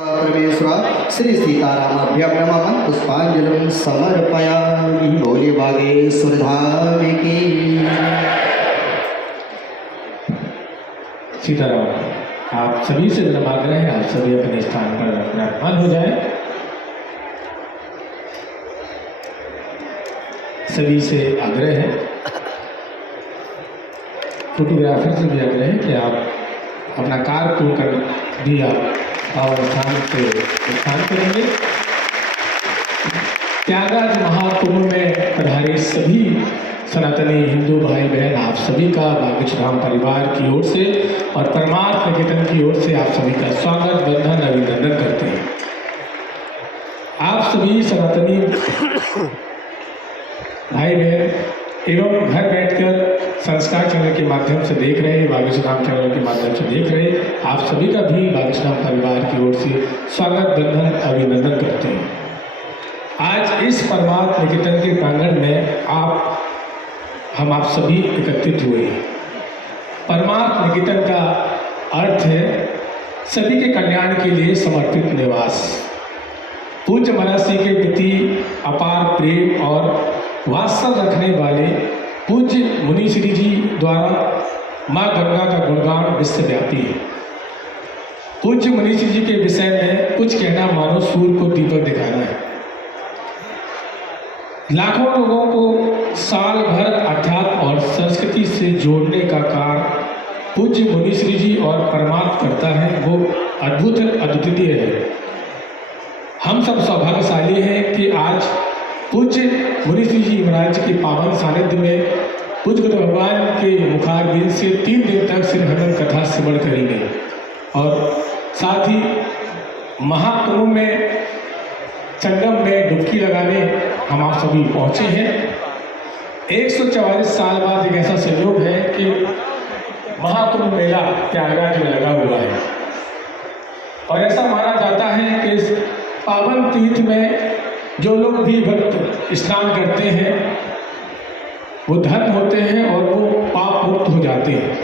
परमेश्वर श्री सीतारामाभ्यां नमः पुष्पांजलिं समर्पयामि। बोले बागेश्वर धाम की। सीताराम। आप सभी से मेरा आग्रह है, आप सभी अपने स्थान पर विराजमान हो जाए। सभी से आग्रह है, फोटोग्राफर से भी आग्रह है कि आप अपना कार खोल कर भी आप और स्थान से प्रस्थान करेंगे। त्यागराज महाकुंभ में पधारे सभी सनातनी हिंदू भाई बहन, आप सभी का बागेश्वर धाम परिवार की ओर से और परमार्थ निकेतन की ओर से आप सभी का स्वागत, वंदन, अभिनंदन करते हैं। आप सभी सनातनी भाई बहन एवं घर बैठकर संस्कार चैनल के माध्यम से देख रहे, बागेश्वर धाम चैनल के माध्यम से देख रहे, आप सभी का भी बागेश्वर धाम परिवार की ओर से स्वागत, वंदन, अभिनंदन करते हैं। आज इस परमार्थ निकेतन के प्रांगण में हम आप सभी एकत्रित हुए हैं। परमार्थ निकेतन का अर्थ है सभी के कल्याण के लिए समर्पित निवास। पूज्य महर्षि के प्रति अपार प्रेम और वात्सल्य रखने वाले पूज्य मुनि श्री जी द्वारा माँ गंगा का गुणगान विश्वव्यापी है। पूज्य मुनि श्री जी के विषय में कुछ कहना मानो सूर्य को दीपक दिखाना है। लाखों लोगों को साल भर अध्यात्म और संस्कृति से जोड़ने का कार्य पूज्य मुनि श्री जी और परमार्थ करता है, वो अद्भुत अद्वितीय है। हम सब सौभाग्यशाली हैं कि आज पूज्य मुनि श्री जी महाराज के पावन सानिध्य में पूज्य गुरु भगवान के मुखारबिंद से 3 दिन तक श्री हरिनाम कथा श्रवण करेंगे और साथ ही महाकुंभ में संगम में डुबकी लगाने हम आप सभी पहुँचे हैं। 144 साल बाद एक ऐसा संयोग है कि महाकुंभ मेला त्यागराज में लगा हुआ है और ऐसा माना जाता है कि इस पावन तीर्थ में जो लोग भी भक्त स्नान करते हैं वो धन्य होते हैं और वो पाप मुक्त हो जाते हैं।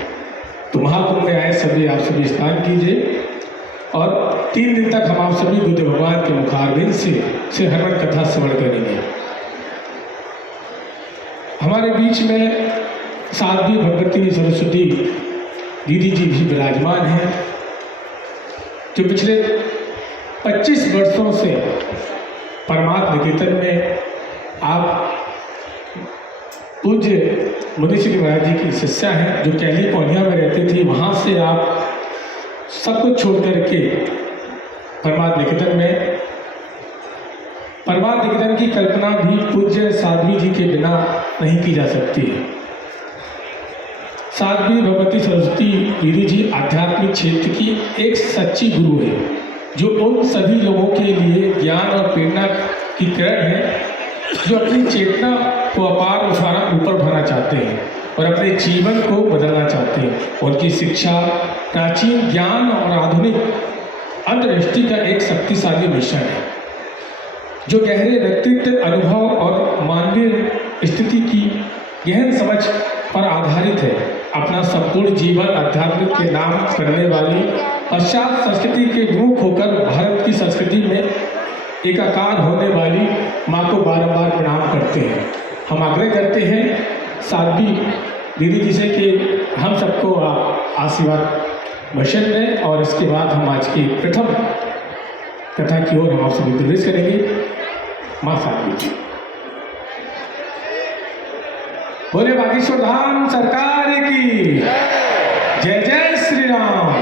तो महाकुंभ में आए सभी आप सभी स्नान कीजिए और 3 दिन तक हम आप सभी बुद्ध भगवान के मुखारबिंद से श्री हरिनाम कथा श्रवण करेंगे। हमारे बीच में साध्वी भगवती सरस्वती दीदी जी भी विराजमान हैं, जो पिछले 25 वर्षों से परमार्थ निकेतन में आप पूज्य मुनि श्री महाराज जी की शिष्या हैं, जो कैलिफोर्निया में रहती थी। वहाँ से आप सब कुछ छोड़ करके परमार्थ निकेतन में, परमार्थ निकेतन की कल्पना भी पूज्य साध्वी जी के बिना नहीं की जा सकती है। साध्वी भगवती सरस्वती दीदी जी आध्यात्मिक क्षेत्र की एक सच्ची गुरु है, जो उन सभी लोगों के लिए ज्ञान और प्रेरणा की किरण है, जो अपनी चेतना को अपार ऊपर उठाना चाहते हैं और अपने जीवन को बदलना चाहते हैं। उनकी शिक्षा प्राचीन ज्ञान और आधुनिक अंतर्दृष्टि का एक शक्तिशाली मिश्रण है, जो गहरे व्यक्तित्व, अनुभव और मानवीय स्थिति की गहन समझ पर आधारित है। अपना संपूर्ण जीवन आध्यात्मिक के नाम करने वाली पश्चात संस्कृति के विमुख होकर भारत की संस्कृति में एकाकार होने वाली माँ को बारंबार प्रणाम करते हैं। हम आग्रह करते हैं साध्वी दीदी जी से कि हम सबको आप आशीर्वाद वचन दें और इसके बाद हम आज की प्रथम कथा की ओर हम आप सभी प्रवेश करेंगे। माँ साध्वी जी। बोले बागेश्वर धाम सरकार की जय। जय श्री राम।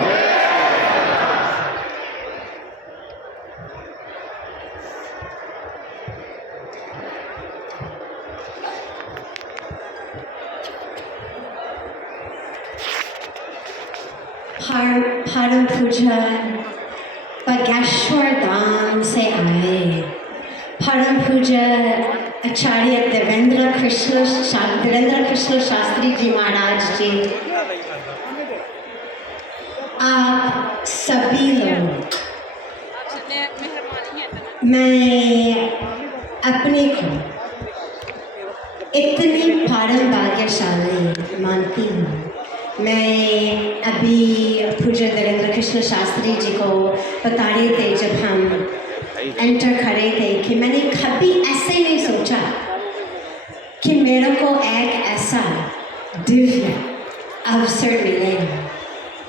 परम पूज्य बागेश्वर धाम से आए परम पूज्य आचार्य देवेंद्र कृष्ण शास्त्री जी महाराज जी, आप सभी लोग, मैं अपने को इतनी परम भाग्यशाली मानती हूँ मैं अभी पूज्य धीरेन्द्र कृष्ण शास्त्री जी को बता रहे थे जब हम एंटर कर रहे थे कि मैंने कभी ऐसे नहीं सोचा कि मेरे को एक ऐसा दिव्य अवसर मिलेगा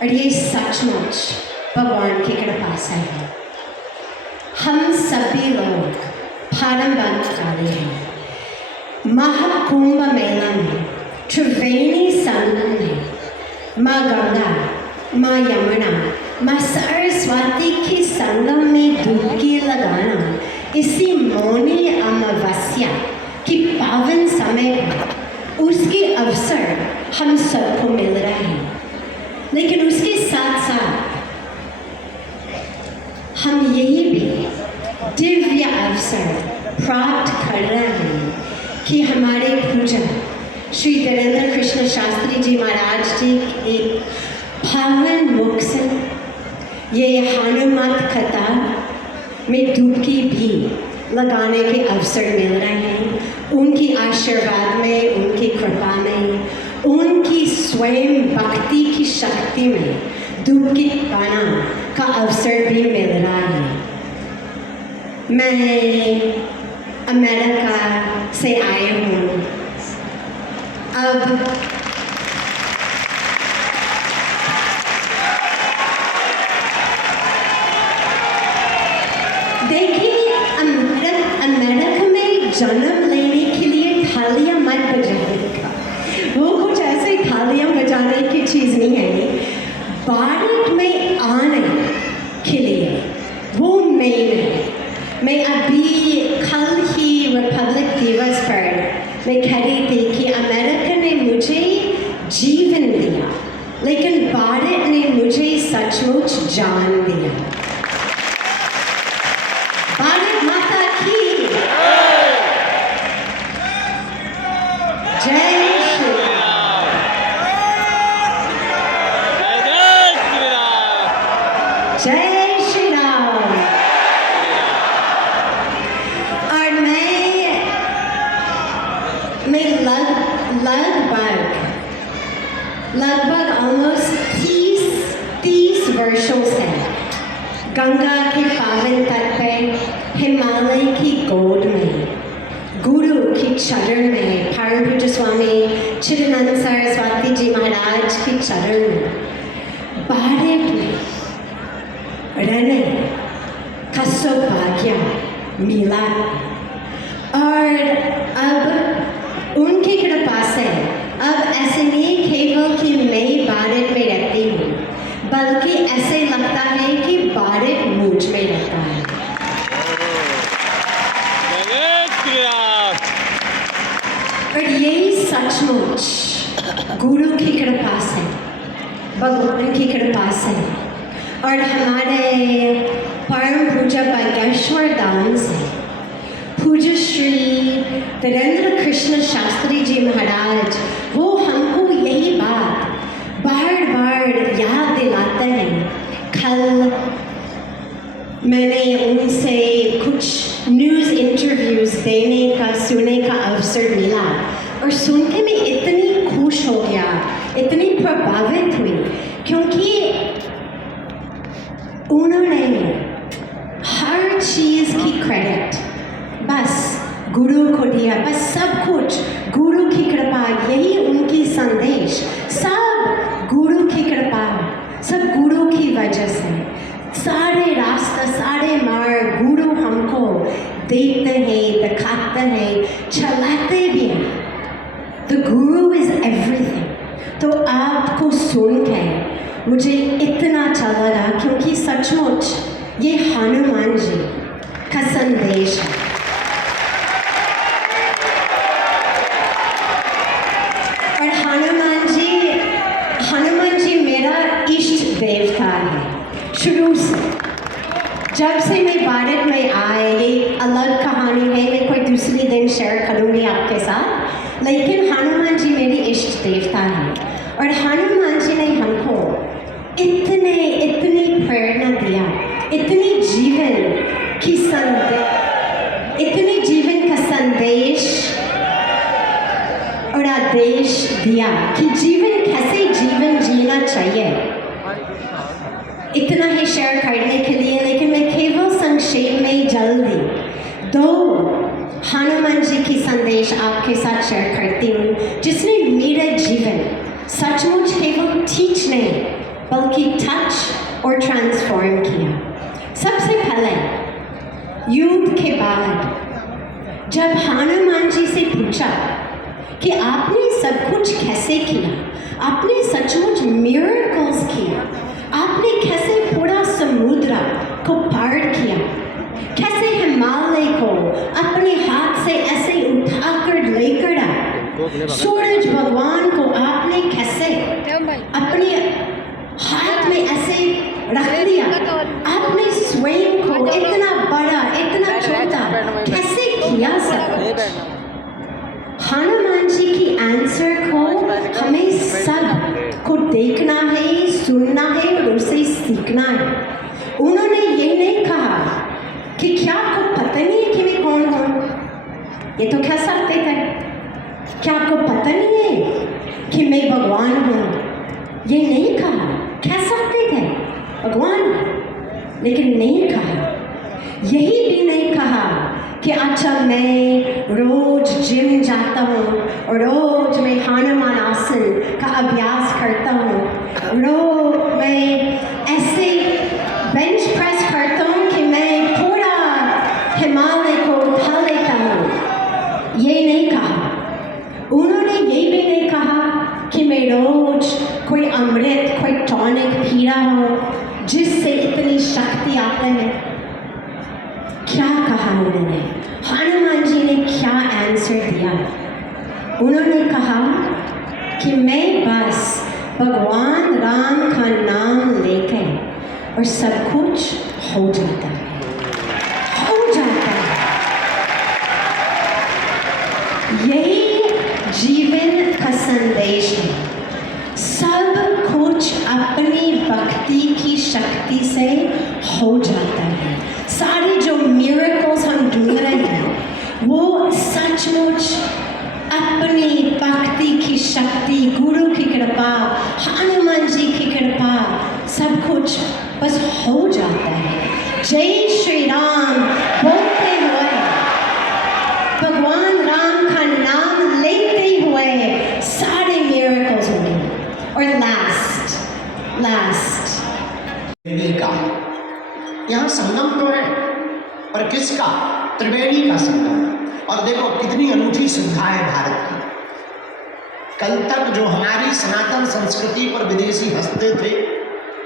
और ये सचमुच भगवान की कृपा से है। हम सभी लोग प्रारंभ कर रहे हैं महाकुंभ मेला में, त्रिवेणी संगम में माँ गंगा, माँ यमुना, माँ सरस्वती के संगम में डुबकी लगाना इसी मौनी अमावस्या की पावन समय पर उसके अवसर हम सबको मिल रहे हैं। लेकिन उसके साथ साथ हम यही भी दिव्य अवसर प्राप्त कर रहे हैं कि हमारे पूजन श्री धीरेन्द्र कृष्ण शास्त्री जी महाराज जी के पावन मुख से ये हनुमान कथा में डुबकी भी लगाने के अवसर मिल रहे हैं। उनकी आशीर्वाद में, उनकी कृपा में, उनकी स्वयं भक्ति की शक्ति में डुबकी लगाना का अवसर भी मिल रहा है। मैं अमेरिका से आई हूँ। अब देखिए, अमेरिका में जन्म लेने के लिए थालियाँ मत बजाएगा। वो कुछ ऐसे थालियाँ बजाने की चीज़ नहीं है। भारत में आने के लिए वो मेन है। मैं अभी कल ही रिपब्लिक दिवस पर मैं कह रही थी कि अमेरिका ने मुझे जीवन दिया, लेकिन भारत ने मुझे सचमुच जान दिया। भारत माता की जय श्री राम। जय श्री राम। और मैं लगभग ऑलमोस्ट 30 वर्षों से गंगा के पावन तट पे, हिमालय की गोद में, गुरु की चरण में, परम पूज्य स्वामी चिदानंद सरस्वती जी महाराज के चरण में, भारत में रहने का सौभाग्य मिला। और अब उनकी कृपा से अब ऐसे नहीं केवल कि मैं भारत में रहती हूँ, बल्कि ऐसे लगता है कि भारत मुझ में रहता है। और यही सचमुच गुरु की कृपा से, भगवान की कृपा से और हमारे परम पूज्य बागेश्वर धाम से पूज्य श्री धीरेन्द्र कृष्ण शास्त्री जी महाराज, वो हमको यही बात बार बार याद दिलाते हैं। कल मैंने उनसे कुछ न्यूज़ इंटरव्यूज़ सुनने का अवसर मिला और सुन के मैं इतनी खुश हो गया, इतनी प्रभावित हुई, क्योंकि उन्होंने हर चीज़ की क्रेडिट बस गुरु को दिया। बस सब कुछ गुरु की कृपा, यही उनकी संदेश, सब गुरु की कृपा, सब गुरु की वजह से। सारे रास्ते, सारे मार्ग गुरु हमको देखते हैं, दिखाते हैं, चलाते भी हैं। The Guru is everything। तो आपको सुन के मुझे इतना अच्छा लगा, क्योंकि सचमुच ये हनुमान जी का संदेश है। और हनुमान जी मेरा इष्ट देवता है शुरू से। जब से मैं भारत में आए, ये अलग कहानी है, मैं कोई दूसरी दिन शेयर करूँगी आपके साथ, लेकिन हनुमान जी मेरी इष्ट देवता है। और हनुमान जी ने हमको इतनी प्रेरणा दिया, इतनी जीवन का संदेश और आदेश दिया कि जीवन कैसे जीवन समझना चाहिए। इतना ही शेयर करने के लिए, लेकिन मैं केवल संक्षेप में जल्दी 2 हनुमान जी की संदेश आपके साथ शेयर करती हूँ, जिसने मेरा जीवन सचमुच केवल टीच नहीं बल्कि टच और ट्रांसफॉर्म किया। सबसे पहले युद्ध के बाद जब हनुमान जी से पूछा कि आपने सब कुछ कैसे किया, आपने सचमुच मिरेकल्स किया, आपने कैसे पूरा समुद्र को पार किया, कैसे हिमालय को अपने हाथ से ऐसे उठाकर लेकर आए, सूरज भगवान को आपने कैसे अपने हाथ में ऐसे रख लिया, आपने स्वयं को इतना बड़ा इतना छोटा कैसे किया सब कुछ। हनुमान जी की आंसर को हमें सब को देखना है, सुनना है और उससे सीखना है। उन्होंने ये नहीं कहा कि क्या आपको पता नहीं है कि मैं कौन हूँ, ये तो कह सकते थे, क्या आपको पता नहीं है कि मैं भगवान हूँ, ये नहीं कहा, कह सकते थे भगवान, लेकिन नहीं कहा। यही भी नहीं कहा कि अच्छा मैं रोज जिम जाता हूँ और रोज मैं हनुमान आसन का अभ्यास करता हूँ, रोज मैं ऐसे बेंच प्रेस करता हूँ कि मैं पूरा हिमालय को उठा लेता हूँ। ये नहीं कहा। उन्होंने ये भी नहीं कहा कि मैं रोज कोई अमृत कोई टॉनिक पी रहा हूँ जिससे इतनी शक्ति आती है। क्या कहा उन्होंने? हनुमान जी ने क्या आंसर दिया? उन्होंने कहा कि मैं बस भगवान राम का नाम लेकर और सब कुछ हो जाता है, हो जाता है। यही जीवन का संदेश है। सब कुछ अपनी भक्ति की शक्ति से हो जाता है। सारे जो मिरेकल्स हम ढूंढ रहे हैं वो सचमुच अपनी भक्ति की शक्ति, गुरु की कृपा, हनुमान जी की कृपा, सब कुछ बस हो जाता है। जय श्री राम बोलते हुए, भगवान राम का नाम लेते हुए सारे मिरेकल्स होंगे। और लास्ट का यहाँ संगम तो है, पर किसका? त्रिवेणी का संगम। और देखो कितनी अनूठी सुविधा है भारत की। कल तक जो हमारी सनातन संस्कृति पर विदेशी हंसते थे,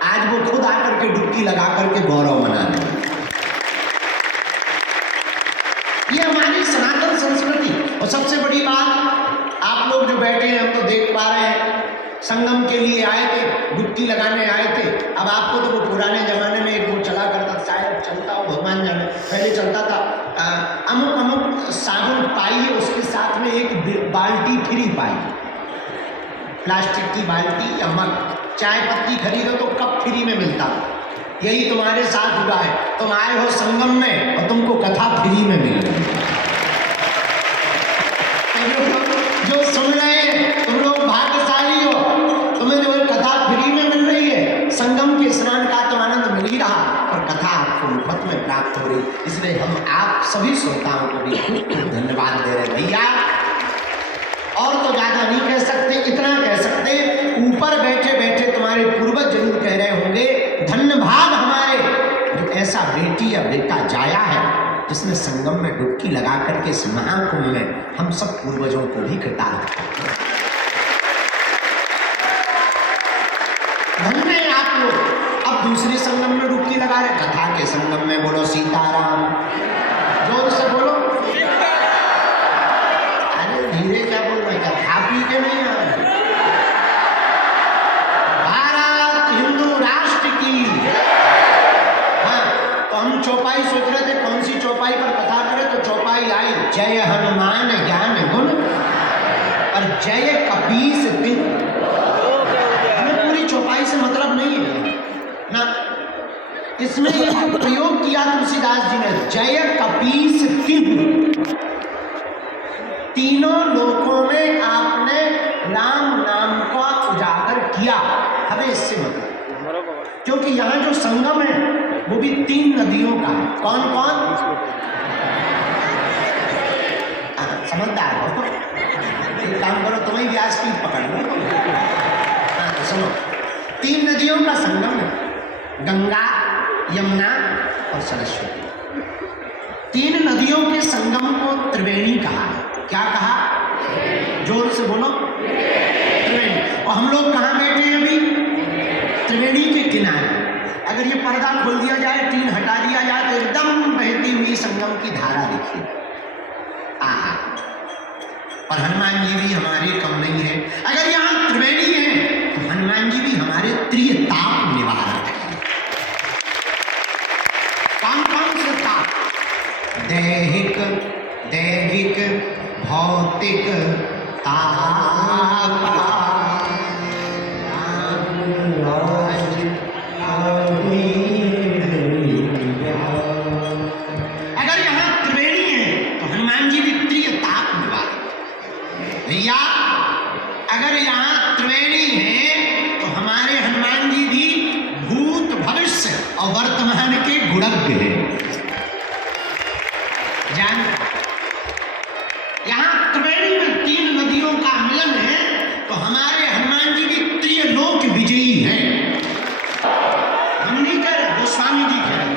आज वो खुद आकर के डुबकी लगा करके गौरव मना रहे हैं। ये हमारी सनातन संस्कृति। और सबसे बड़ी बात, आप लोग जो बैठे हैं हम तो देख पा रहे हैं, संगम के लिए आए थे, डुबकी लगाने आए थे। अब आपको तो वो पुराने जमाने में एक वो चला करता, शायद चलता हो भगवान जाने, पहले चलता था, अमुक साबुन पाइए, उसके साथ में एक बाल्टी फ्री पाइए, प्लास्टिक की बाल्टी या मग। चाय पत्ती खरीदो तो कप फ्री में मिलता। यही तुम्हारे साथ हुआ है। तुम आए हो संगम में और तुमको कथा फ्री में मिल रही है। जो सुन रहे हैं तुम लोग भाग्यशाली हो, तुम्हें जो कथा फ्री में मिल रही है। संगम के स्नान का तो आनंद मिल ही रहा और कथा आपको मुफ्त में प्राप्त हो रही। इसलिए हम आप सभी श्रोताओं को भी खूब धन्यवाद दे रहे भैया। और तो ज़्यादा नहीं कह सकते, इतना कह सकते, ऊपर बैठे बैठे तुम्हारे पूर्वज जरूर कह रहे होंगे, धन्य भाग हमारे जो ऐसा बेटी या बेटा जाया है जिसने संगम में डुबकी लगा करके इस महाकुंभ में हम सब पूर्वजों को भी कृतार्थ करते हैं। धन्य है आप लोग। अब दूसरे संगम में डुबकी लगा रहे, कथा के संगम में बोलो सीताराम, जोर से बोलो। अरे धीरे क्या बोल रहे, कथा पी के नहीं आ रहे। भारत हिंदू राष्ट्र की। हाँ, तो हम चौपाई सोच रहे थे कौन सी चौपाई पर कथा करें, तो चौपाई आई जय हनुमान ज्ञान गुण और जय कपीस तिन। हमें पूरी चौपाई से मतलब नहीं है ना, इसमें एक प्रयोग किया तुलसीदास जी ने, जय कपीस तिन। तीनों लोकों में आपने राम नाम का उजागर किया। अब 3 नदियों का। कौन कौन? समझदार हो, एक काम करो, तुम्हें व्यासपीठ पकड़ लो। हाँ तो सुनो, 3 नदियों का संगम है, गंगा, यमुना और सरस्वती। 3 नदियों के संगम को त्रिवेणी कहा है। क्या कहा? जोर से बोलो, त्रिवेणी। और हम लोग कहाँ बैठे हैं अभी? त्रिवेणी के किनारे। अगर ये पर्दा खोल दिया जाए, टीन हटा दिया जाए, तो एकदम बहती हुई संगम की धारा दिखी। आहा, और हनुमान जी भी हमारे कम नहीं है। अगर यहाँ त्रिवेणी है तो हनुमान जी भी हमारे त्रिताप निवारक है। कौन कौन से ताप? दैहिक, दैविक, भौतिक ताप। अगर यहाँ त्रिवेणी है तो हनुमान जी भी त्रिताप निवारक। भैया अगर यहाँ त्रिवेणी है तो हमारे हनुमान जी भी भूत, भविष्य और वर्तमान के गुणज्ञ हैं। जान, यहाँ त्रिवेणी में 3 नदियों का मिलन है तो हमारे हनुमान जी भी त्रिलोक विजयी हैं। हम नहीं कह रहे, गोस्वामी जी कह रहे,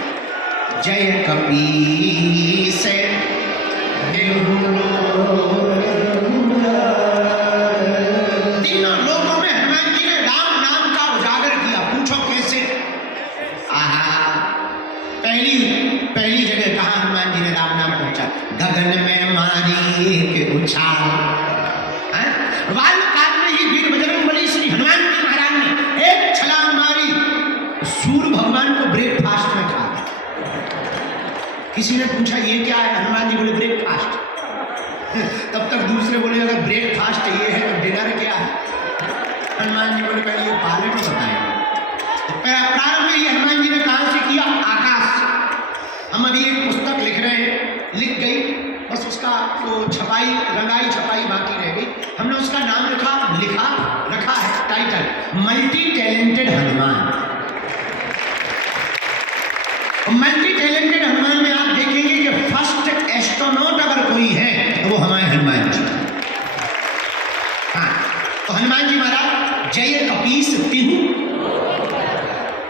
जय कपीस तीनों लोकों में हनुमान जी ने राम नाम का उजागर किया। पूछो कैसे? आहा, पहली जगह कहा हनुमान जी ने राम नाम पहुंचा? गगन में मारी एक उछाल। बालकाल में ही वीर बजरंगबली श्री हनुमान जी महाराज ने एक छलांग मारी, सूर्य भगवान को ब्रेकफास्ट में खा गया। किसी ने पूछा ये क्या है? हनुमान जी बोले ब्रेकफास्ट। तब तक दूसरे बोले अगर ब्रेकफास्ट ये है तो डिनर क्या है? हनुमान जी बोले पहले ये पाले में बताएंगे। प्रारंभ में ही हनुमान जी ने कहां से किया? आकाश। हम अभी एक पुस्तक लिख रहे हैं, लिख गई, बस उसका वो छपाई, रंगाई छपाई बाकी रह गई। हमने उसका नाम रखा है title, multi talented Hanuman. Multi talented Hanuman में आप देखेंगे कि फर्स्ट एस्ट्रोनॉट अगर कोई है तो वो हमारे हनुमान जी। हाँ, तो हनुमान जी महाराज जय कपीस तिहु,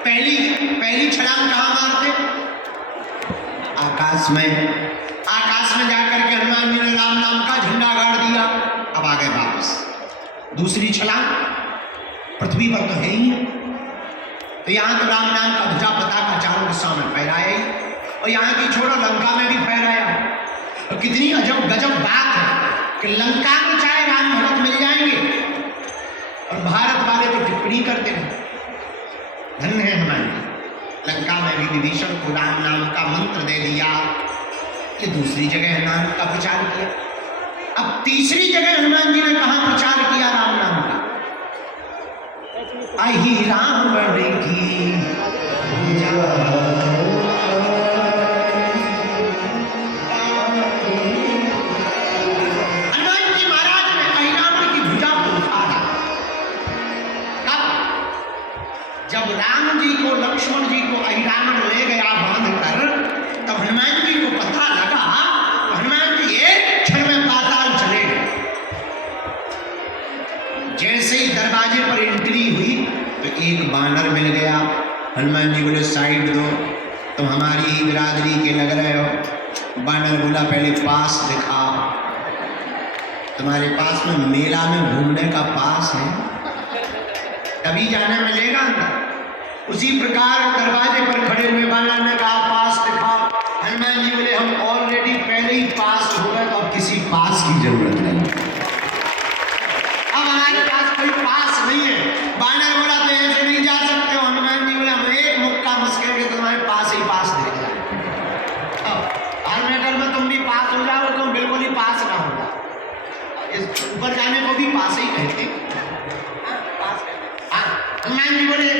पहली छलांग कहाँ मारते? आकाश में जाकर के हनुमान जी ने राम नाम का झंडा गाड़ दिया। अब आ गए वापस। दूसरी छलांग पृथ्वी पर तो है ही, तो यहाँ तो राम नाम का ध्वजा पताका चारों दिशाओं में फहराया ही, और यहाँ की छोड़ो लंका में भी फहराया। और कितनी अजब गजब बात है कि लंका में चाहे राम भगत मिल जाएंगे और भारत वाले तो टिप्पणी करते हैं। धन्य है हनुमान जी, लंका में भी विभीषण को राम नाम का मंत्र दे दिया कि दूसरी जगह नाम का प्रचार किया। अब तीसरी जगह हनुमान जी ने कहाँ प्रचार किया राम नाम का? आई रावण की हनुमान जी महाराज ने अहिरावण की भुजा को उठाया। कब? जब राम जी को, लक्ष्मण जी को अहिरावण ले गया बांध कर, तब हनुमान जी को पता लगा तो हनुमान जी एक क्षण में पाताल चले गए। जैसे ही दरवाजे पर एंट्री हुई तो एक बानर मिल गया। हनुमान जी बोले साइड दो, तुम हमारी ही बिरादरी के लग रहे हो। बानर बोला पहले पास दिखाओ, तुम्हारे पास में मेला में घूमने का पास है, तभी जाने मिलेगा अंदर। उसी प्रकार दरवाजे पर खड़े हुए बानर ने कहा पास दिखाओ। हनुमान जी बोले हम ऑलरेडी पहले ही पास हो गए, तो अब किसी पास की जरूरत नहीं, अब हमारे पास कोई पास नहीं है। बानर बोला तो ऐसे नहीं जा सकते हो। हनुमान जी बोले हम एक मुक्का मस्केंगे तो तुम्हारे पास ही पास दिख जाए। हर मैटर में तुम भी पास हो जाओ, तुम बिल्कुल ही पास ना हो जाओ। ऊपर जाने को भी पास ही कहते। हनुमान जी बोले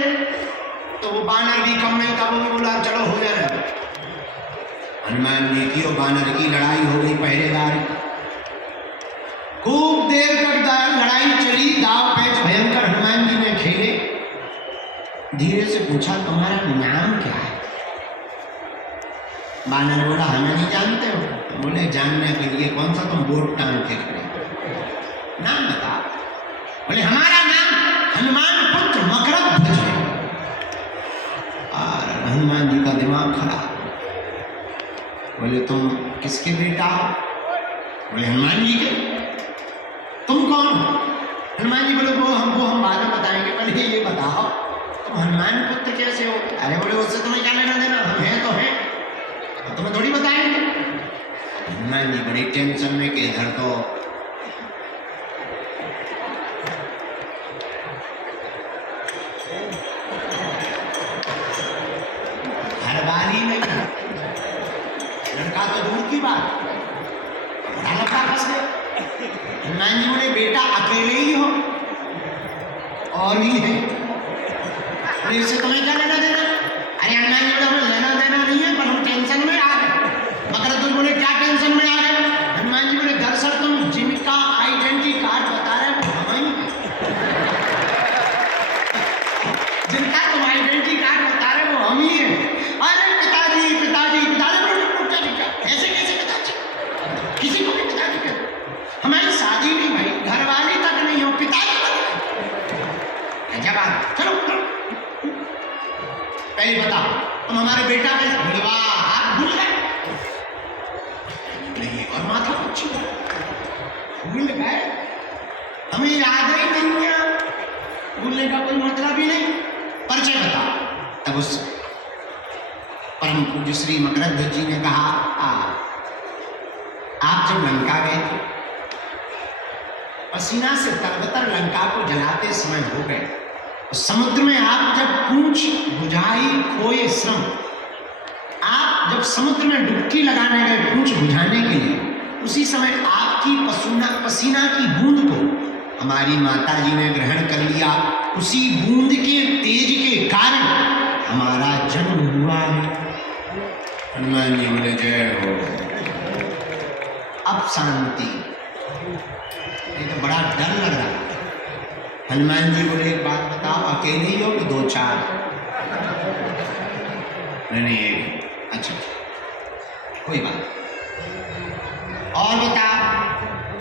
तो वो बानर भी कम नहीं था, वो भी बोला चलो हो जाए। हनुमान जी की और बानर की लड़ाई हो गई, पहरेदार। खूब देर तक लड़ाई चली, दाव पेच भयंकर हनुमान जी ने खेले। धीरे से पूछा तुम्हारा नाम क्या है? बानर बोला हमें नहीं जानते हो? बोले जानने के लिए कौन सा तुम बोर्ड टांग के खड़े, नाम बता। बोले हमारा नाम हनुमान पुत्र मकरध्वज है। और हनुमान जी का दिमाग खराब। बोले तुम किसके बेटा हो? बोले हनुमान जी के। तुम कौन हो? हनुमान जी बोले वो हम बाद में बताएंगे, पहले ये बताओ तुम हनुमान पुत्र कैसे हो? अरे बोले उससे तुम्हें क्या लेना देना, हम हैं तो हैं, तो तुम्हें थोड़ी बताएंगे। हनुमान जी बड़ी टेंशन में कि इधर तो घरवाली नहीं, लड़का तो दूर की बात, बड़ा लड़का फंस गया। हनुमान जी बोले बेटा अकेले ही हो और ही है, इससे तुम्हें क्या लेना देना? अरे हनुमान जी बोले हमें लेना देना नहीं है, पर हम टेंशन में आ गए। मगर तुम बोले क्या टेंशन में आ गए? हनुमान जी बोले दरअसल तुम जिनका आइडेंटिटी कार्ड बता रहे हो हम ही हैं। जिनका तुम आइडेंटिटी कार्ड बता रहे हो हम ही हैं। अरे पिताजी पिताजी पिताजी ऐसे कैसे पिताजी? किसी को भी पिताजी क्या? हमारी शादी नहीं भाई, घरवाली तक नहीं हो, पिताजी तक। जब चलो पहले बताओ तुम हमारे बेटा कैसे? बोले वाह आप भूल गए। नहीं और माथा पूछी भूल गए, हमें याद ही नहीं है, भूलने का कोई मतलब ही नहीं। परिचय बताओ। तब उस परम पूज्य श्री मकरध्वज जी ने कहा आप जब लंका गए थे, पसीना से तरबतर लंका को जलाते समय हो गए, समुद्र में आप जब पूंछ बुझाई खोए श्रम, आप जब समुद्र में डुबकी लगाने गए पूंछ बुझाने के लिए, उसी समय आपकी पसीना की बूंद को हमारी माता जी ने ग्रहण कर लिया। उसी बूंद के तेज के कारण हमारा जन्म हुआ है। हनुमान जी बोले जय हो। अब शांति, ये तो बड़ा डर लग रहा है। हनुमान जी बोले एक बात बताओ, अकेले ही हो कि दो चार? नहीं एक। अच्छा कोई बात और बता,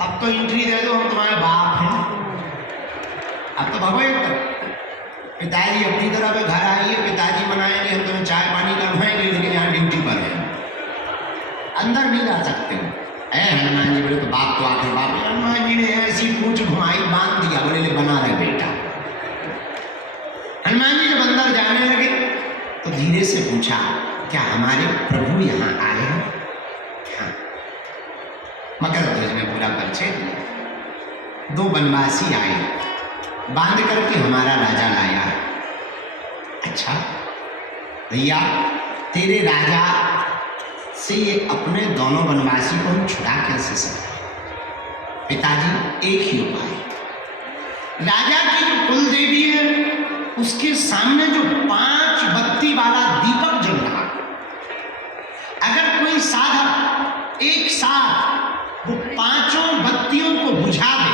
अब तो एंट्री दे दो, हम तुम्हारे बाप हैं। अब तो भगो एक तरफ, पिताजी अपनी तरफ है, घर आइए, पिताजी बनाएंगे, हम तुम्हें चाय पानी करवाएंगे, लेकिन यहाँ ड्यूटी पर है, अंदर नहीं जा सकते हो। हनुमान जी बोले तो बाप तो आखिर बाप। हनुमान जी ने ऐसी पूंछ घुमाई, बांध दिया, बोले ले बना रहे बेटा। हनुमान जी जब अंदर जाने लगे तो धीरे से पूछा क्या हमारे प्रभु यहाँ आए हैं? हाँ। मकरध्वज ने पूरा परिचय दिया। दो बनवासी आए, बांध करके हमारा राजा लाया। अच्छा भैया तेरे राजा से ये अपने दोनों वनवासी को हम छुड़ा कैसे सकते? पिताजी एक ही उपाय, राजा की जो कुल देवी है उसके सामने जो 5 बत्ती वाला दीपक जल रहा, अगर कोई साधक एक साथ वो 5 बत्तियों को बुझा दे,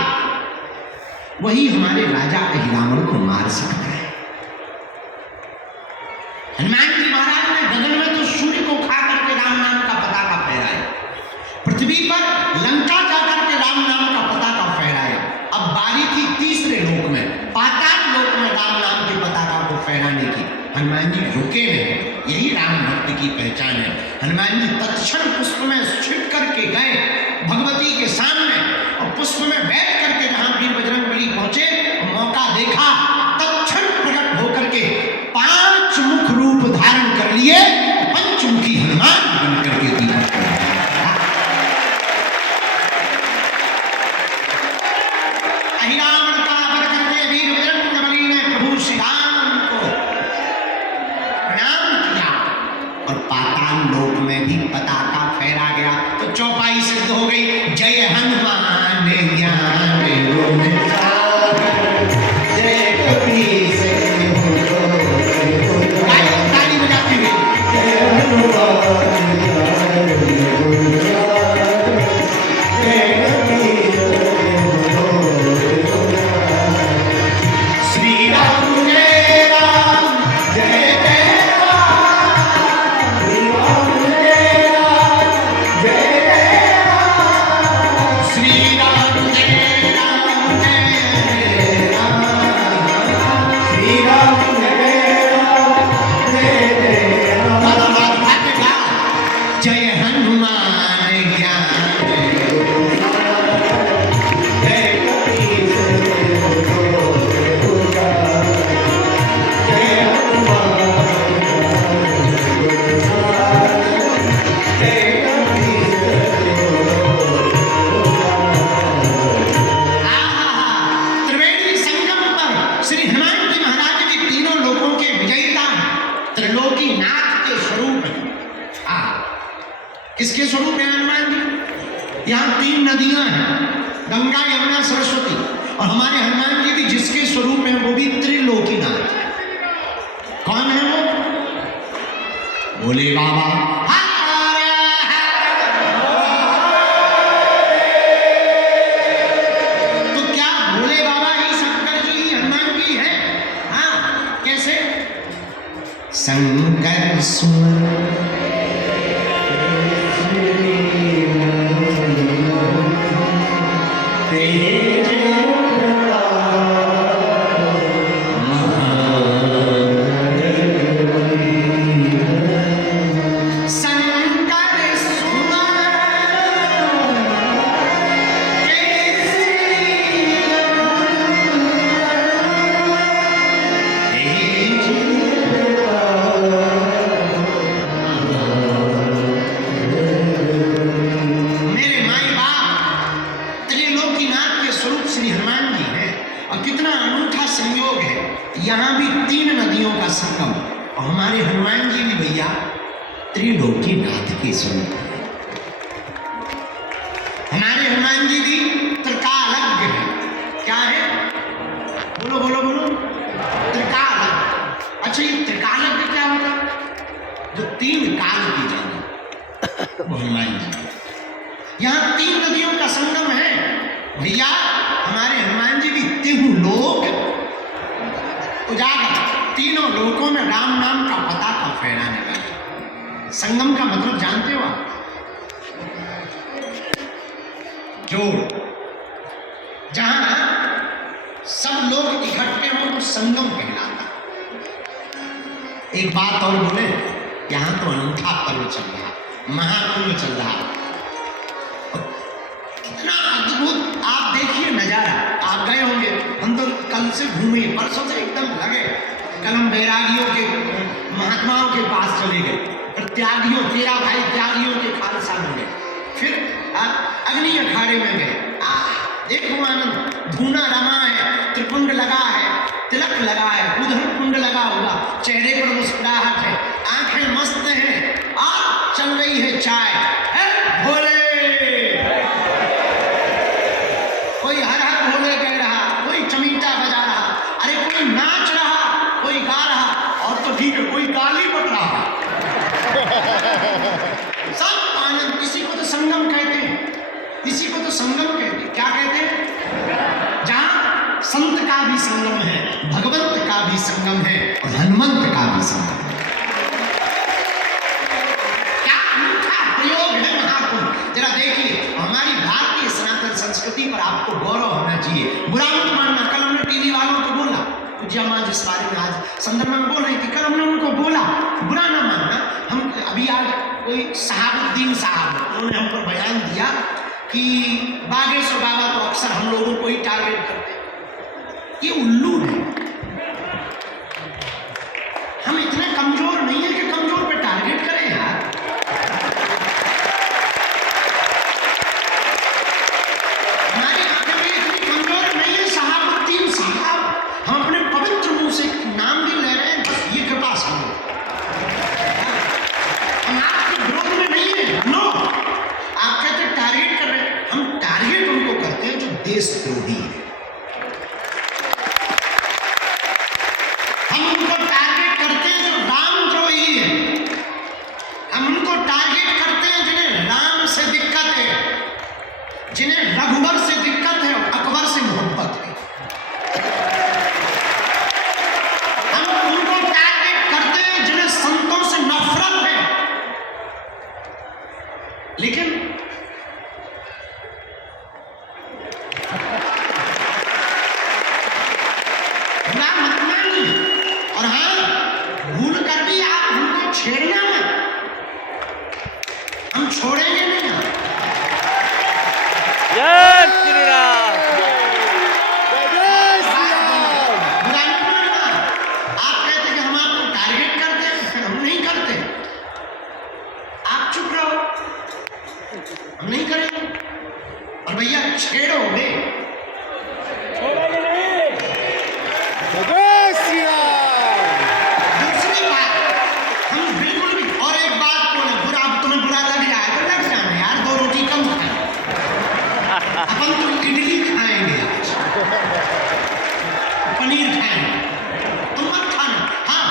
वही हमारे राजा अहिरावण को मार सकता है। हनुमान जी महाराज ने गगन में तो सूर्य को खा करके राम नाम का पताका फहराया, पृथ्वी पर लंका जाकर के राम नाम का पताका फहराया। अब बारी थी तीसरे लोक में, पाताल लोक में राम नाम के पताका को फहराने की। हनुमान जी रुके नहीं, यही राम भक्त की पहचान है। हनुमान जी तत्क्षण पुष्प में छिप करके गए भगवती के सामने, और पुष्प में बैठ करके जहां वीर बजरंगबली पहुंचे, मौका देखा, तत्क्षण प्रकट होकर के 5 मुख रूप धारण कर लिए, पंचमुखी हनुमान बन करके दीपक अहिरावण का वर करके वीर बजरंगबली ने प्रभु श्री राम को प्रणाम किया, और पाताल लोक में भी पताका फहरा गया। तो चौपाई सिद्ध हो गई, जय हनुमान ज्ञान गुण सागर, जय कपीस ताली बजाते हुए जय हनुमान श्री राम जय राम जय जय राम, श्री राम जय जय हनुमान ज्ञान जय कपीस जय त्रिवेणी संगम पर श्री हनुमान जी महाराज भी तीनों लोकों के विजयिता हैं, त्रिलोकीनाथ के स्वरूप हैं। किसके स्वरूप है हनुमान जी? यहाँ तीन नदियां हैं, गंगा यमुना सरस्वती, और हमारे हनुमान जी भी जिसके स्वरूप हैं वो भी त्रिलोकीनाथ। कौन है वो? बोले बाबा शंकर सुन यहाँ भी तीन नदियों का संगम, और हमारे हनुमान जी भी भैया त्रिलोकीनाथ के स्वरूप है। हमारे हनुमान जी भी त्रिकालज्ञ है। क्या है? बोलो बोलो बोलो। त्रिकालज्ञ। अच्छा, ये त्रिकालज्ञ क्या होता है? जो तीन काल की जाने वो हनुमान जी। यहाँ तीन नदियों का संगम है भैया, हमारे हनुमान जी भी तीनों लोक उजागर, तीनों लोकों में राम नाम का पता का फैलाने वाले। संगम का मतलब जानते हो आप? जोड़। जहां सब लोग इकट्ठे हो तो संगम कहलाता। एक बात और बोले, यहां तो अनूठा पर्व चल रहा, महाकुंभ चल रहा, कितना अद्भुत। आप देखिए नजारा, आप गए होंगे, हम तो कल से घूमे, परसों से एकदम लगे। कल हम बैरागियों के महात्माओं के पास चले गए, फिर त्यागियों, 13 भाई त्यागियों के खालसा में गए, फिर अग्नि अखाड़े में गए। देखो आनंद, धूना रमा है, त्रिपुंड लगा है, तिलक लगा है, उधर कुंड लगा हुआ, चेहरे पर मुस्कुराहट है, आंखें मस्त हैं, और चल रही है चाय। भोले, कोई हर हर भोले कह रहा, कोई चमीटा बजा रहा, अरे कोई नाच रहा, कोई गा रहा, और तो ठीक है कोई गाली बक रहा। सब आनंद। इसी को तो संगम कहते हैं, इसी को तो संगम कहते हैं। क्या कहते हैं? जहां संत का भी संगम है, भगवंत का भी संगम है, और हनुमंत का भी संगम है। क्या अनूठा प्रयोग है महाकुंभ। जरा देखिए, हमारी भारतीय सनातन संस्कृति पर आपको गौरव होना चाहिए। बुरा मत मानना, कल हमने टीवी वालों को बोला, पूज्य मां जिस बारे में आज संदर्भ में बोल रही थी, कल हमने उनको बोला, बुरा ना मानना। हम अभी आज कोई शहाबुद्दीन साहब, उन्होंने हम पर बयान दिया कि बागेश्वर बाबा तो अक्सर हम लोगों को ही टारगेट करते हैं। ये उल्लू है। हम इतने कमजोर नहीं है कि कमजोर पे टारगेट करें यार। हमारी आंखें भी इतनी कमजोर नहीं है। शहाबुद्दीन साहब, हम अपने पवित्र मुंह से नाम भी ले रहे हैं, बस ये कृपा समझो। हम आपके विरोध में नहीं है, नो। आप कहते टारगेट कर रहे हैं, हम टारगेट उनको करते हैं जो देशद्रोही है। हम उनको टारगेट करते हैं जो रामद्रोही है। हम उनको टारगेट करते हैं जिन्हें राम से दिक्कत है, जिन्हें रघुवर से दिक्कत है, अकबर से मोहब्बत है। हम उनको टारगेट करते हैं जिन्हें संतों से नफरत है। लेकिन और हाँ, भूल कर भी आप उनको छेड़ना मत। हम छोड़ेंगे नहीं। जय श्री राम। बुरा नहीं मानना। आप कहते कि हम आपको टारगेट करते हैं, फिर हम नहीं करते। आप चुप रहो, हम नहीं करेंगे। और भैया छेड़ोगे दूसरी बात हम बिल्कुल भी। और एक बात बोले, बुरा तुम्हें बुरा लग जाए तो लग जाना यार, 2 रोटी कम खाए। अपन तो इडली खाएंगे आज, पनीर खाएंगे, तुम मत खाना। हाँ,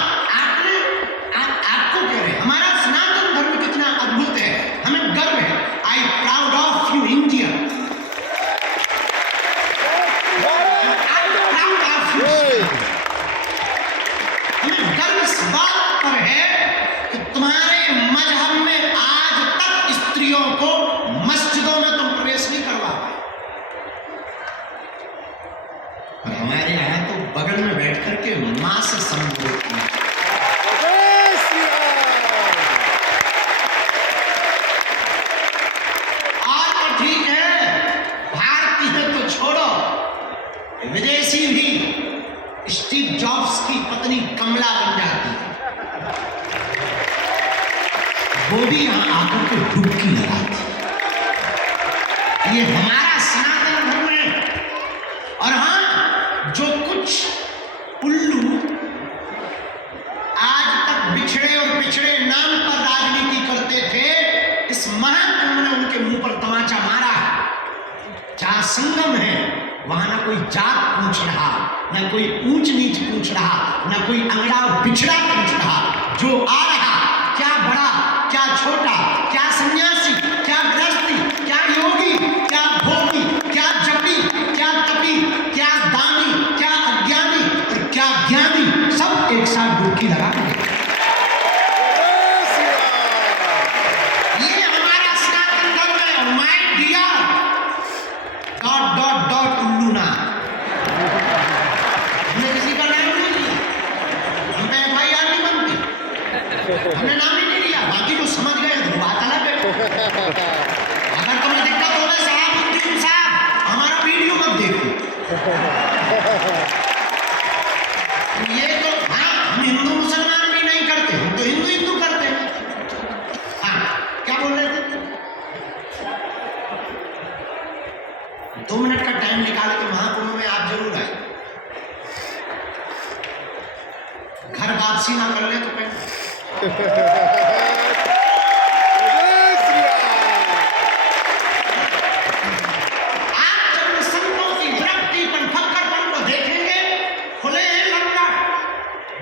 आपको कह रहे हैं हमारा सनातन धर्म कितना अद्भुत है, हमें गर्व है। I proud of you India. हमें गर्व इस बात पर है कि तुम्हारे मजहब में आज तक स्त्रियों को मस्जिदों में तुम प्रवेश नहीं करवा पाए। और हमारे यहाँ तो बगल में बैठ करके मां से संबोधित किया। और तो ठीक है, भारतीय तो छोड़ो, विदेशी भी स्टीव जॉब्स की पत्नी कमला बन जाती है, वो भी यहां आकर के डुबकी लगाती है। ये हमारा सनातन धर्म है। और हाँ, जो कुछ उल्लू आज तक बिछड़े और पिछड़े नाम पर राजनीति करते थे, इस महाकुंभ ने उनके मुंह पर तमाचा मारा। जहां संगम है वहां ना कोई जात पूछ रहा, ना कोई ऊंच नीच पूछ रहा, ना कोई अंगड़ा बिछड़ा पूछ रहा। जो आ रहा, क्या बड़ा क्या छोटा, क्या सन्यासी क्या गृहस्थी, क्या योगी क्या भोगी, क्या जपी क्या तपी, क्या दानी क्या अज्ञानी और क्या ज्ञानी, सब एक साथ डुबकी लगा के ये हमारा सनातन धर्म है। My dear dot dot dot उल्लू ना, हमने किसी का नाम नहीं लिया, हम पे FIR नहीं बनती, हमने नाम ही नहीं लिया। बाकी जो समझ गए तो बात अलग है। अगर तुम्हें दिक्कत हो रही साहब, साहब हमारा वीडियो मत देखो। ये तो हाँ, हम हिंदू मुसलमान भी नहीं करते, हम तो हिंदू हिंदू करते हैं। हाँ, क्या बोल रहे थे? 2 मिनट का टाइम निकाल के महाकुंभ में आप जरूर आए। घर वापसी ना कर ले तो आप जब संतों की विरक्ति पर फक्करपन को देखेंगे, खुले हैं लंगर,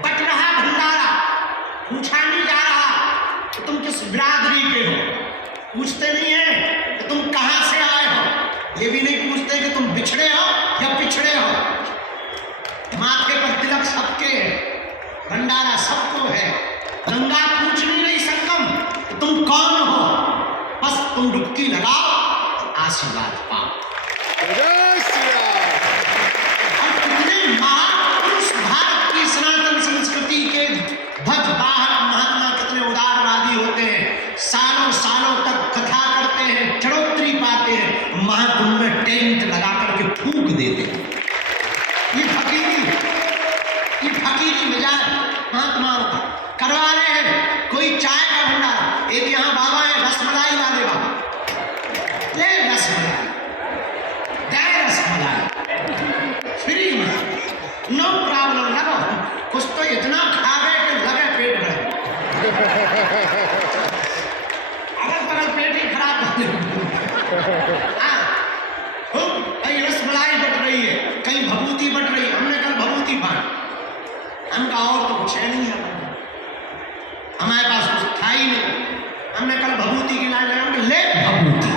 बच रहा भंडारा, पूछा नहीं जा रहा कि तुम किस बिरादरी के हो, पूछते नहीं है कि तुम कहां से आए हो, ये भी नहीं पूछते कि तुम बिछड़े हो या पिछड़े हो। माथे पर तिलक सबके है, भंडारा सबको है, गंगा पूछ नहीं रही संगम कि तुम कौन हो, बस तुम डुबकी लगाओ, आशीर्वाद पाओ। और कितने महापुरुष भारत की सनातन संस्कृति के ध्वज वाहक महात्मा कितने उदारवादी होते हैं, सालों सालों तक कथा करते हैं, चढ़ोतरी पाते हैं, महाकुंभ में टेंट लगा करके फूंक देते हैं। ये फकीरी मिजाज महात्माओं का करवा रहे हैं। कोई चाय का भंडारा, एक यहाँ बाबा है, रसमलाई ला दे बाबा, ले रसमलाई, दे रसमलाई फ्री में, नो प्रॉब्लम। लगो कुछ तो इतना खा गए कि लगे पेट भरे, अगल बगल पेट ही खराब हो गया। कहीं रसमलाई बट रही है, कहीं भभूति बट रही है। हमने कल भभूति बांट, हमका और तो कुछ है नहीं है, हमारे पास कुछ था ही नहीं। हमने कल भभूति की लाइन लगा, ले भभूति,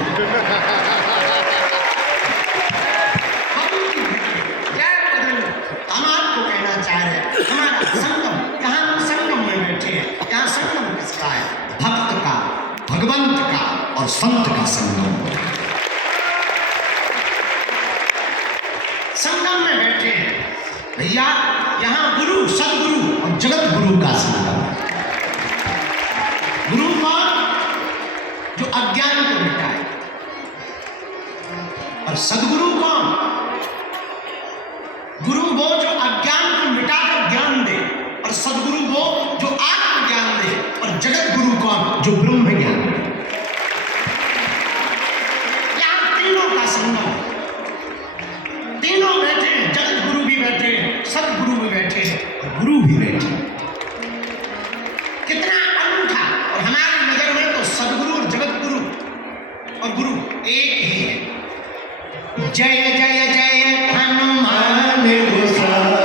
हम आपको कहना चाह रहे हैं, हमारा संगम, यहाँ संगम में बैठे हैं, यहाँ संगम किसका है? भक्त का, भगवंत का और संत का संगम। संगम में बैठे हैं भैया, यहाँ गुरु सदगुरु और जगत गुरु का संगम है। गुरु कौन? जो अज्ञान को मिटाए। और सदगुरु कौन? गुरु वो जो अज्ञान को मिटाकर ज्ञान दे, और सदगुरु वो जो आत्मज्ञान दे, और जगत गुरु कौन? जो ब्रह्म ज्ञान दे। यहां तीनों का संगम, तीनों बैठे हैं, जगत गुरु भी बैठे हैं, सदगुरु भी बैठे हैं, और गुरु भी बैठे हैं। कितना अनूठा! और हमारी नजर में तो सदगुरु और जगत गुरु और गुरु एक ही है। जय जय जय हनुमान गोसाई।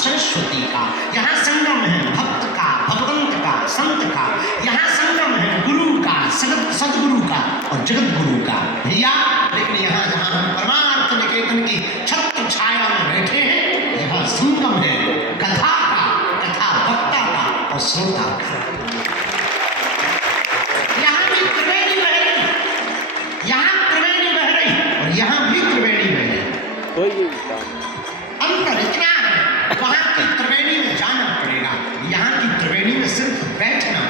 सरस्वती का यहाँ संगम है, भक्त का, भगवंत का, संत का यहाँ संगम है, गुरु का, सदगुरु का और जगत गुरु का भैया। लेकिन यहाँ जहाँ हम परमार्थ निकेतन की छत्र छाया में बैठे हैं, यहाँ संगम है कथा का, कथा वक्ता का और श्रोता का। यहाँ भी त्रिवेणी बह रही, यहाँ त्रिवेणी बह रही और यहाँ भी त्रिवेणी बह रही। अंतर इतना है, वहां की त्रिवेणी में जाना पड़ेगा, यहाँ की त्रिवेणी में सिर्फ बैठना,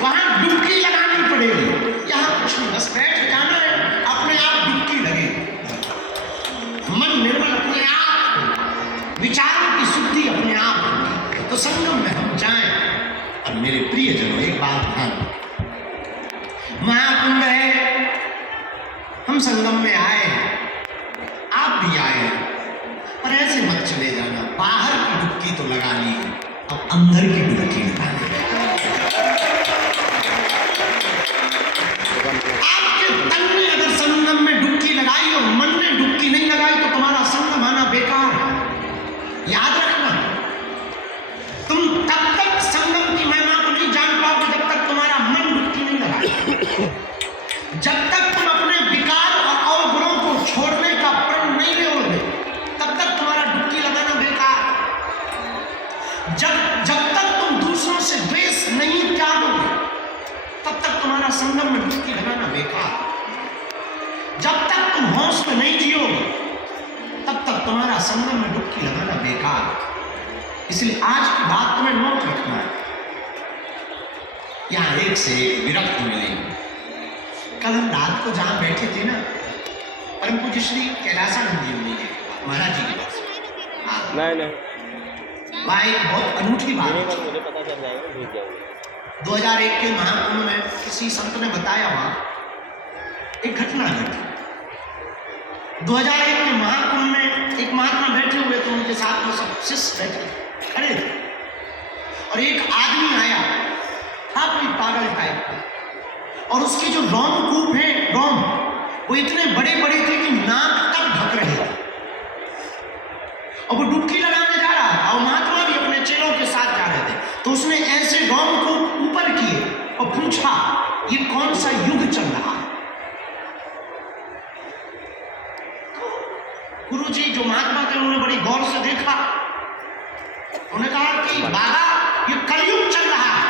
वहां डुबकी लगानी पड़ेगी। यहाँ कुछ नहीं, बस बैठ जाना है, अपने आप डुबकी लगे, मन निर्मल अपने आप, विचारों की शुद्धि अपने आप होगी। तो संगम में हम जाएं। और मेरे प्रियजनों, एक बात ध्यान, महाकुंभ है, हम संगम में आए, आप भी आए, पर ऐसे मत चले जाना। बाहर की डुबकी तो लगा ली, अब अंदर की डुबकी लगानी है। आपके तन ने अगर संगम में डुबकी लगाई और मन ने डुबकी नहीं लगाई तो तुम्हारा संगम आना बेकार है। याद रखना, तुम तब तक संगम की महिमा को नहीं जान पाओगे जब तक तुम्हारा मन डुबकी नहीं लगाए। जब तक तुम अपने विकार और अवगुणों को छोड़ने का प्रण नहीं लोगे, तब तक तुम्हारा डुबकी लगाना बेकार। जब तक तुम दूसरों से द्वेष नहीं त्यागोगे, तब तक तुम्हारा संगम में डुबकी लगाना बेकार। जब तक तुम होश में नहीं जियोगे, तब तक तुम्हारा संगम में डुबकी लगाना बेकार। इसलिए आज की बात तुम्हें नोट रखना है। यहां एक से एक विरक्त मिलेंगे। कल हम रात को जहां बैठे थे ना, परम पूज्य श्री कैलासानंद जी मिले महाराज जी के पास। नहीं वहाँ एक बहुत अनूठी बात है। मुझे पता चल जाएगा, भूल जाओगे। 2001 के महाकुंभ में किसी संत ने बताया, वहाँ एक घटना घटी। 2001 के महाकुंभ में एक महात्मा बैठे हुए थे, उनके साथ में सब शिष्य बैठे खड़े थे, और एक आदमी आया, था कोई पागल टाइप का, और उसके जो रोमकूप हैं, रोम वो इतने बड़े बड़े थे कि नाक तक ढक रहे थे, और वो डुबकी लगाने जा रहा था, और महात्मा भी अपने चेलों के साथ जा रहे थे। तो उसने ऐसे रोमकूप ऊपर किए और पूछा, ये कौन सा युग चल रहा है? गुरुजी जो महात्मा थे उन्होंने बड़ी गौर से देखा, उन्होंने कहा कि बाबा ये कलयुग चल रहा है।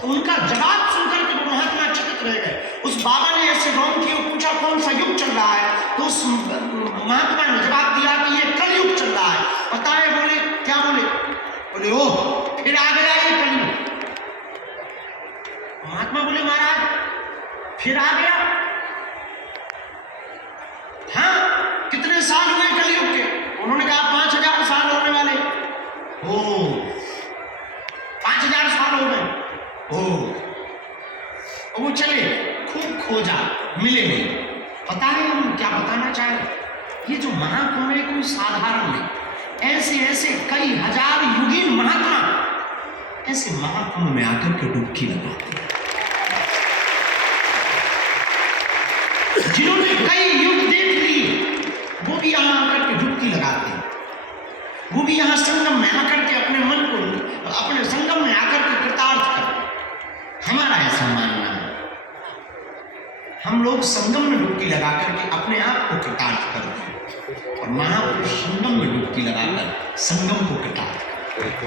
तो उनका जवाब सुनकर के वो महात्मा चकित रह गए। उस बाबा ने ऐसे रोम किए, पूछा कौन सा युग चल रहा है? तो उस महात्मा ने जवाब दिया कि ये कलयुग चल रहा है। बताए, बोले क्या? बोले ओह, फिर आ गया ये कलयुग। महात्मा बोले महाराज फिर आ गया? हाँ, कितने साल हुए कलयुग के? उन्होंने कहा 5000 साल होने वाले। ओ 5000 साल हो गए। वो चले, खूब खोजा, मिले नहीं। पता है हम क्या बताना चाह रहे? ये जो महाकुंभ है कोई साधारण नहीं, ऐसे ऐसे कई हजार युगीन महात्मा ऐसे महाकुंभ में आकर के डुबकी लगाते हैं। जिन्होंने कई युग देख लिए, वो भी यहाँ आकर के डुबकी लगाते हैं। वो भी यहाँ संगम में आकर के अपने मन को, अपने संगम में आकर के कृतार्थ करते। हमारा ऐसा मानना है, हम लोग संगम में डुबकी लगा करके अपने आप को कृतार्थ करते हैं, और महापुरुष संगम में डुबकी लगाकर संगम को कृतार्थ करते हैं।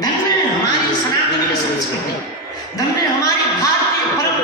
धन्य है हमारी सनातनी संस्कृति, धन्य हमारी भारतीय परंपरा।